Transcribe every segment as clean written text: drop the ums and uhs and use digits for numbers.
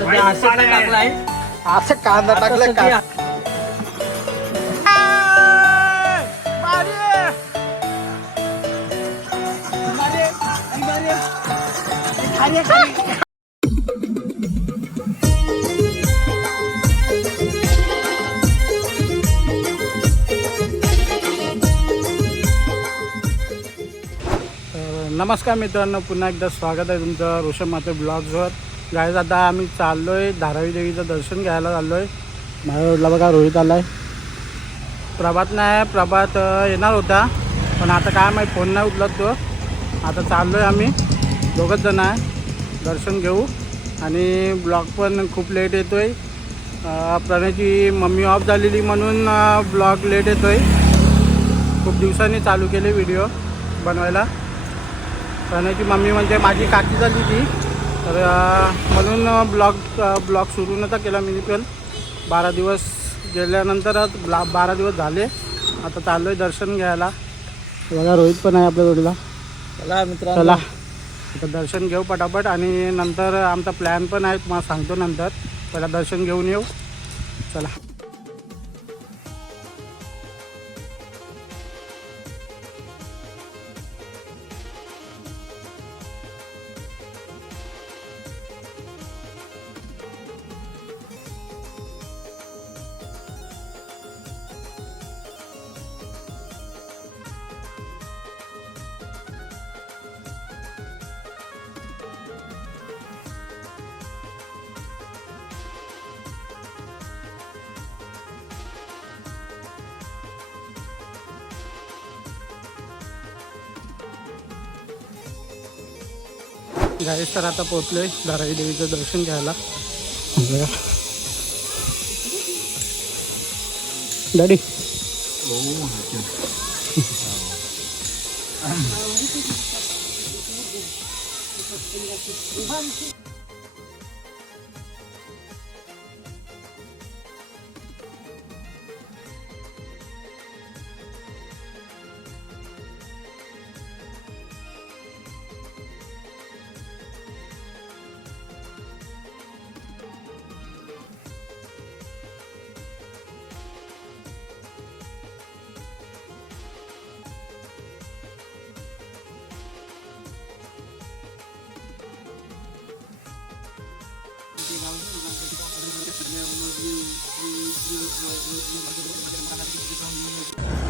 टाकलाय असं कांदा टाकलं का नमस्कार मित्रांनो, पुन्हा एकदा स्वागत आहे तुमचं ऋषभ माते ब्लॉग्सवर. गाईज आता आम्ही चाललो आहे धारावी देवीचं दर्शन घ्यायला चाललो आहे. माझ्या रोडला बघा रोहित आला आहे. प्रभात नाही, प्रभात येणार होता पण आता काय माहीत फोन नाही उचलत तो. आता चाललो आहे आम्ही दोघंच जण आहे, दर्शन घेऊ. आणि ब्लॉग पण खूप लेट येतो आहे. प्रणयची मम्मी ऑफ झालेली म्हणून ब्लॉग लेट येतो आहे. खूप दिवसांनी चालू केले व्हिडिओ बनवायला. प्रणयची मम्मी म्हणजे माझी काकी झाली ती, तर म्हणून ब्लॉग सुरू नव्हता केला मी पण. 12 दिवस गेल्यानंतर 12 दिवस झाले. आता चाललो आहे दर्शन घ्यायला. बघा रोहित पण आहे आपल्या जोडीला. चला मित्रांनो, चला आता दर्शन घेऊ पटापट. आणि नंतर आमचा प्लॅन पण आहे, तुम्हाला सांगतो नंतर. पहिला दर्शन घेऊन येऊ. चला गाईस, तर आता पोहोचलो आहे धारावी देवीचं दर्शन घ्यायला. डॅडी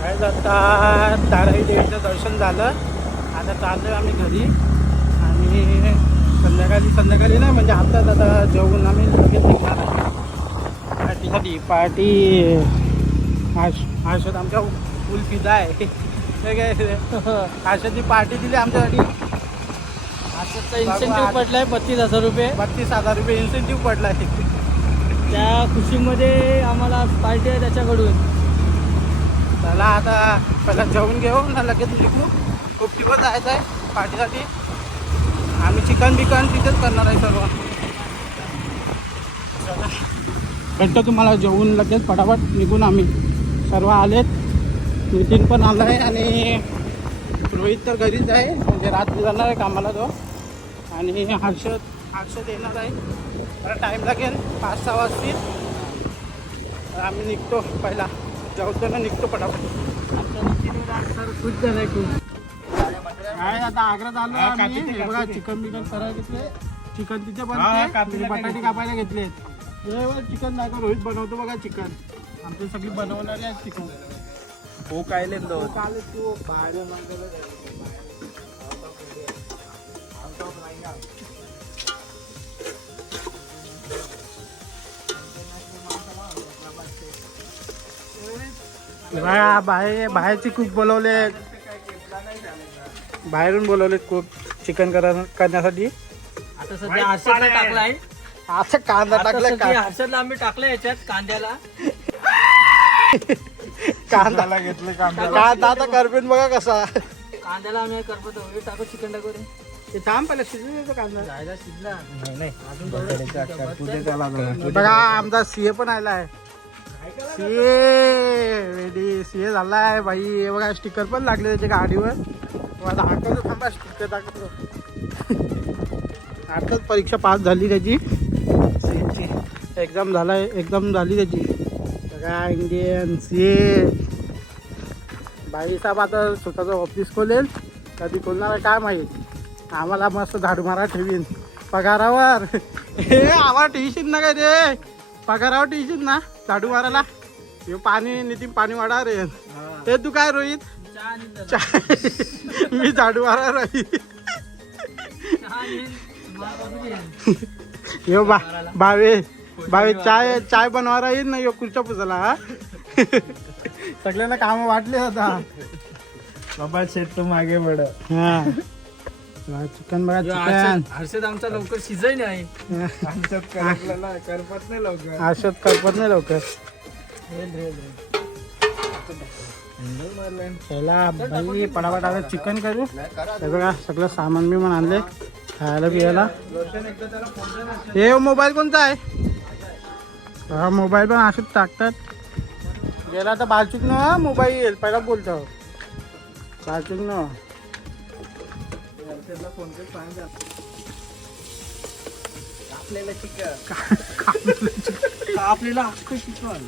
काय आता धारावी देवीचं दर्शन झालं. आता चाललो आहे आम्ही घरी. आणि संध्याकाळी नाही म्हणजे आता जेवून आम्ही लगेच निघणार आहे पार्टी. आशात आमच्या फुल फिदा आहे. आशाची पार्टी दिली आमच्यासाठी. आजचा इन्सेंटिव्ह पडलाय 32,000 रुपये. 32,000 रुपये इन्सेंटिव्ह पडला आहे. त्या खुशीमध्ये आम्हाला पार्टी आहे त्याच्याकडून. चला आता पहिला जेवून घेऊ ना, लगेच निघू. खूप दिवस जायचं आहे पार्टीसाठी. आम्ही चिकन तिथेच करणार आहे सर्व. भेटतो तुम्हाला जेवून लगेच फटाफट निघून. आम्ही सर्व आलेत. नितीन पण आला आहे आणि रोहित तर घरीच आहे, म्हणजे रात्री जाणार आहे कामाला तो. आणि हर्षद येणार आहे. मला टाईम लागेल 5-6 वाजतील. तर आम्ही निघतो पहिला जेवतो ना, निघतो पटापट. आमच्या सर खुश झालाय खूप. काय आता आग्र्यात आलो आम्ही. हे बघा चिकन करायला घेतले. चिकन तिथे बनते. बटाटे कापायला घेतले. चिकन दाखव. रोहित बनवतो बघा चिकन. आमची सगळी बनवणारी आहे चिकन. हो काय लेंदो तू बाहेरची कुक बोलवले, बाहेरून बोलवले कुक चिकन करण्यासाठी. आता सध्या हर्षदला टाकलाय. असं कांदा टाकलं का हर्षदला आम्ही टाकलं याच्यात कांद्याला. कांदा घेतले. कांदा आता करपेन बघा कसा. कांद्याला आम्ही करपतो. टाकू चिकन टाकू रे. ते थांब पहिला शिजू देतो कांदा. जायला शिजला नाही अजून. बघा आमचा सीए पण आला आहे. सीए झालाय बाई. हे बघा स्टिकर पण लागले त्याच्या गाडीवर. दाखवतो थांबा, स्टिकर दाखवतो. आताच परीक्षा पास झाली त्याची. एक्झाम झालाय, एक्झाम झाली त्याची. बघा इंडियन सीए भाई साहेब आता स्वतःचं ऑफिस खोलेल, कधी खोलणार आहे काय माहीत. आम्हाला मस्त झाडू मारा ठेवीन पगारावर. हे आम्हाला टेन्शन ना काय रे, पगारावर टेन्शन ना झाडू मारायला. हे पाणी नितीन पाणी वाढा रे. हे तू काय रोहित मी झाडू मारा रोहित. यो भावे चाय चाय बनवायला येईल ना, यो खुर्च्या पुसायला. हा सगळ्यांना काम वाटले आता. बाबा शेट तो मागे बड. हा चिकन बघा, चिकन हर्षद आमचा लवकर शिजाय नाही. आमच्यात करपत नाही लवकर. आशत करपत नाही लवकर. पहिला बाई पटापट आता चिकन करू. हे बघा सगळं सामान मी म्हणून आणले खायला पियाला. हे मोबाईल कोणता आहे? हा मोबाईल पण असंच टाकतात. गेला तर बालचूक न मोबाईल पहिला बोलतो बालचूक न. आपल्याला अख्खं चिकन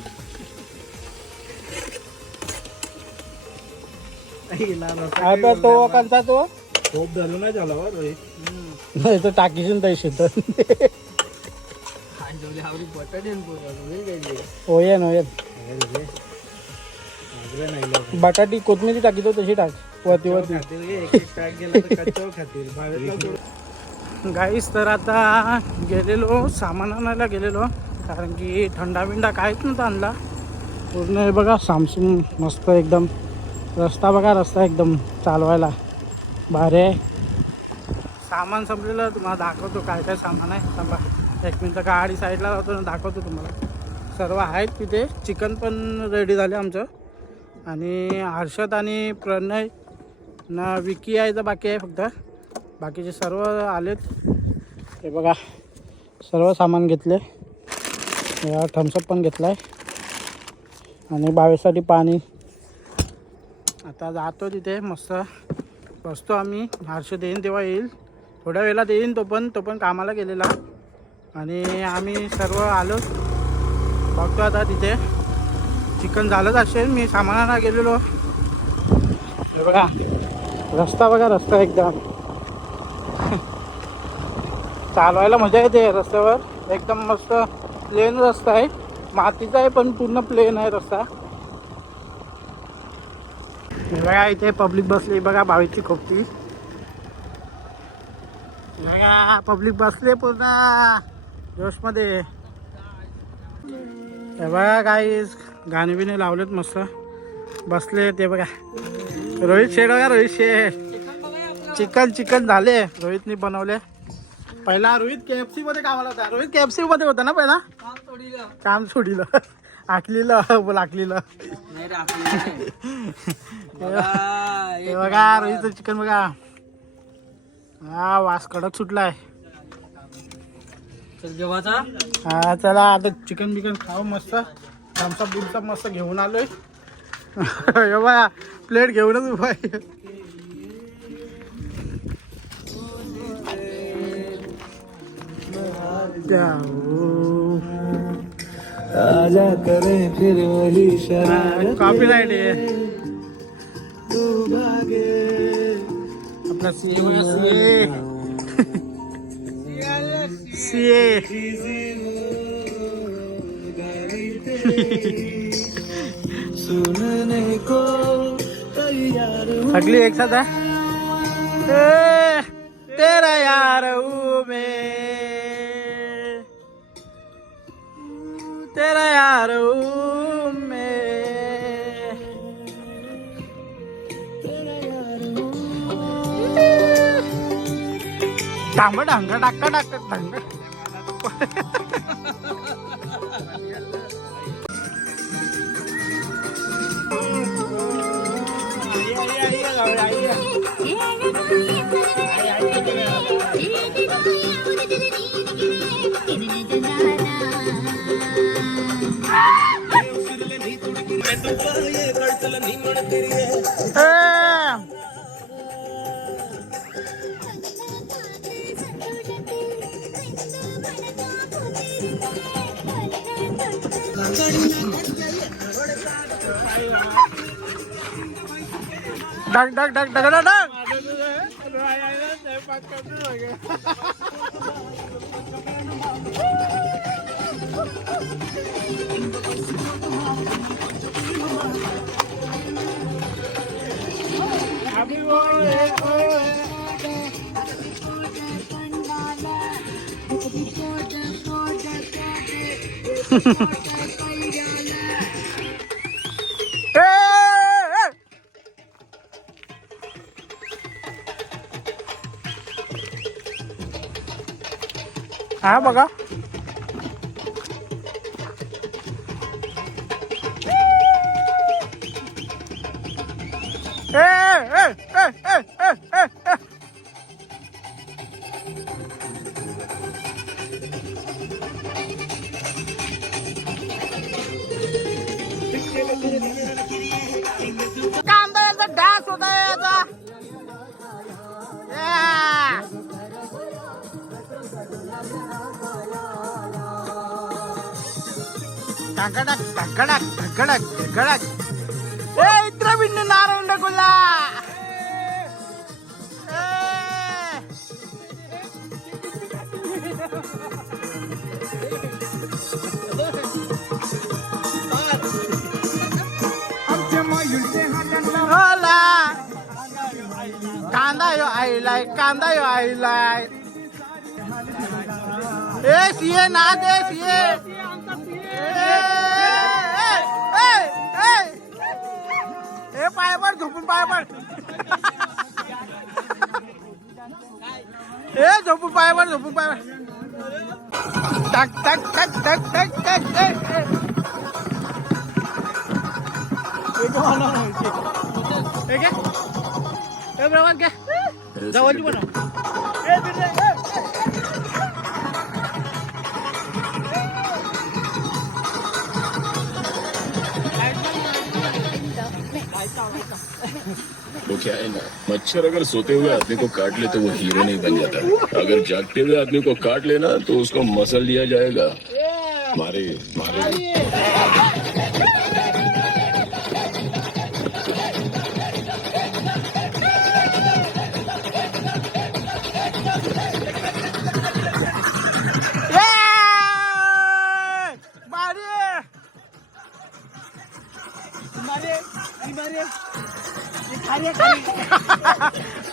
आता तो कंचा तो खूप धरून नाही झाला हो रोहित. नाही तो टाकीसून तैसे तर होय होय. बटाटी कोथमिरी टाकी तो तशी टाक वरती वरती. गाईस तर आता गेलेलो सामान आणायला गेलेलो, कारण की थंडा बिंडा काहीच नव्हता आणला. पूर्ण हे बघा सामसूम मस्त एकदम. रस्ता बघा, रस्ता एकदम चालवायला भारी आहे. सामान संपलेलं तुम्हाला दाखवतो काय काय सामान आहे. थांबा एक मिनटं, गाडी साईडला लावतो ना, दाखवतो तुम्हाला. सर्व आहेत तिथे. चिकन पण रेडी झाले आमचं. आणि हर्षद आणि प्रणय ना विकी यायचं बाकी आहे फक्त. बाकीचे सर्व आलेत. हे बघा सर्व सामान घेतले. या थम्सअप पण घेतला आहे आणि बावेसाठी पाणी. आता जातो तिथे मस्त बसतो आम्ही. हर्षद येईन तेव्हा येईल, थोड्या वेळात येईन. तो पण कामाला गेलेला. आणि आम्ही सर्व आलो. बघतो आता तिथे चिकन झालंच असेल. मी सामानाला गेलेलो. हे बघा रस्ता बघा, रस्ता एकदम चालवायला मजा येते रस्त्यावर. एकदम मस्त प्लेन रस्ता आहे. मातीचा आहे पण पूर्ण प्लेन आहे रस्ता. हे बघा इथे पब्लिक बसली बघा, बावीची खोपटी. बघा पब्लिक बसले पूर्ण जोशमध्ये. हे बघा गाईस गाणे बिणे लावलेत मस्त बसले. ते बघा रोहित शेठ बघा, रोहित शेठ चिकन झाले रोहितनी बनवले. पहिला रोहित KFC मध्ये कामाला होता. रोहित KFC मध्ये होता ना पहिला. काम सोडिलं आखलीलं. हे बघा रोहितचं चिकन बघा. हा वास कडक सुटलाय. हा चला आता चिकन बिकन खाऊ मस्त. थम्सअप बिम्सअप मस्त घेऊन आलोय. हे बघा प्लेट घेऊनच उभा आहे. आजा करे फिर वही शरारत. कॉपीराइट आहे आपला सीए. सुनने को तैयार हूँ. अगली एक साथ है. तेरा यार हूँ मैं, तेरा यार हूँ मैं. डांग डांग डाक्का डाक्का डांग. डग डग डग डग डग डग हा बघा कांदा डास होता है याचा ढकडक ढकडक ढकडक ढकडक ए इत्र बिन्नु नारायण गुल्ला कांदा यो आईलाय कांदा यो आईलाय ए सीए ना दे सीए ए पायावर झोपून पायावर ए झोपून पायावर झोपून पायावर टक टक टक टक टक टक ए प्रवास घ्या जवळची पण वो क्या है ना, मच्छर अगर सोते हुए आदमी को काट ले तो वो हीरो नहीं बन जाता। अगर जागते हुए आदमी को काट लेना तो उसको मसल लिया जाएगा। मारे मारे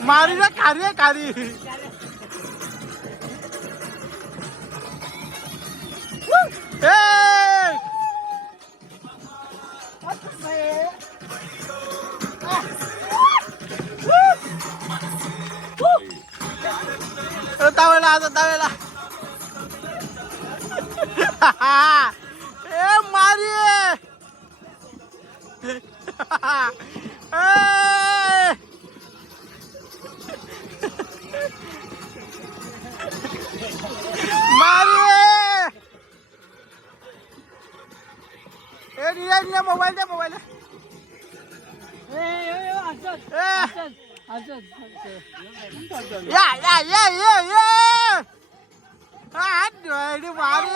मारी ना खारी खारी तावेला आता तावेला ए मारी मोबाईल दे मोबाईल या या या या या मारी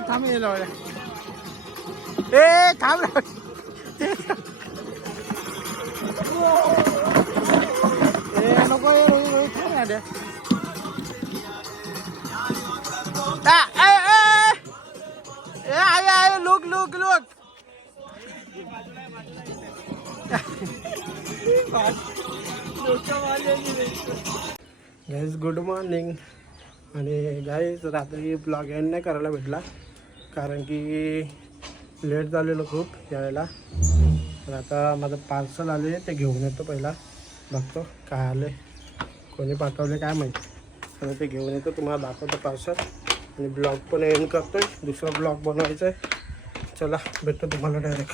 थांब ए थांब नको look look look guys good morning आणि गाईज रात्री ब्लॉग एंड नाही करायला भेटला कारण की लेट झालेलो खूप यावेळेला. तर आता माझं पार्सल आले ते घेऊन येतो पहिला बघतो काय आले कोणी पाठवले काय माहिती. तर ते घेऊन येतो तुम्हाला दाखवतो पार्सल आणि ब्लॉग पण एंड करतोय. दुसरा ब्लॉग बनवायचा आहे चला भेटतो तुम्हाला डायरेक्ट.